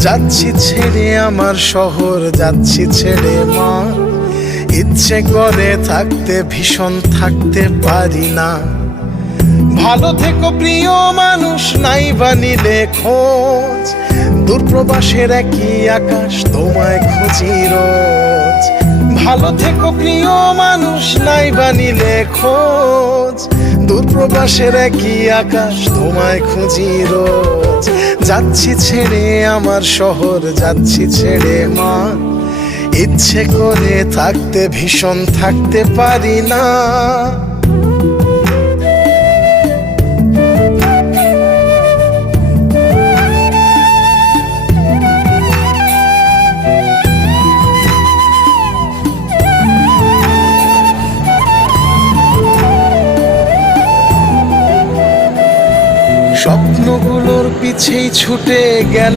যাচ্ছি ছেড়ে আমার শহর, যাচ্ছি ছেড়ে মা। ইচ্ছে করে থাকতে, ভীষণ থাকতে পারি না। ভালো থেকো প্রিয় মানুষ, নাই বা নিলে খোঁজ। দূরপ্রবাসের একই আকাশ, তোমায় খুঁজি রোজ। ভালো থেকো প্রিয় মানুষ, নাই বা নিলে খোঁজ। দূরপ্রবাসের একই আকাশ, তোমায় খুঁজি রোজ। যাচ্ছি ছেড়ে আমার শহর, যাচ্ছি ছেড়ে মা। ইচ্ছে করে থাকতে, ভীষণ থাকতে পারি না। স্বপ্নগুলোর পিছেই ছুটে গেল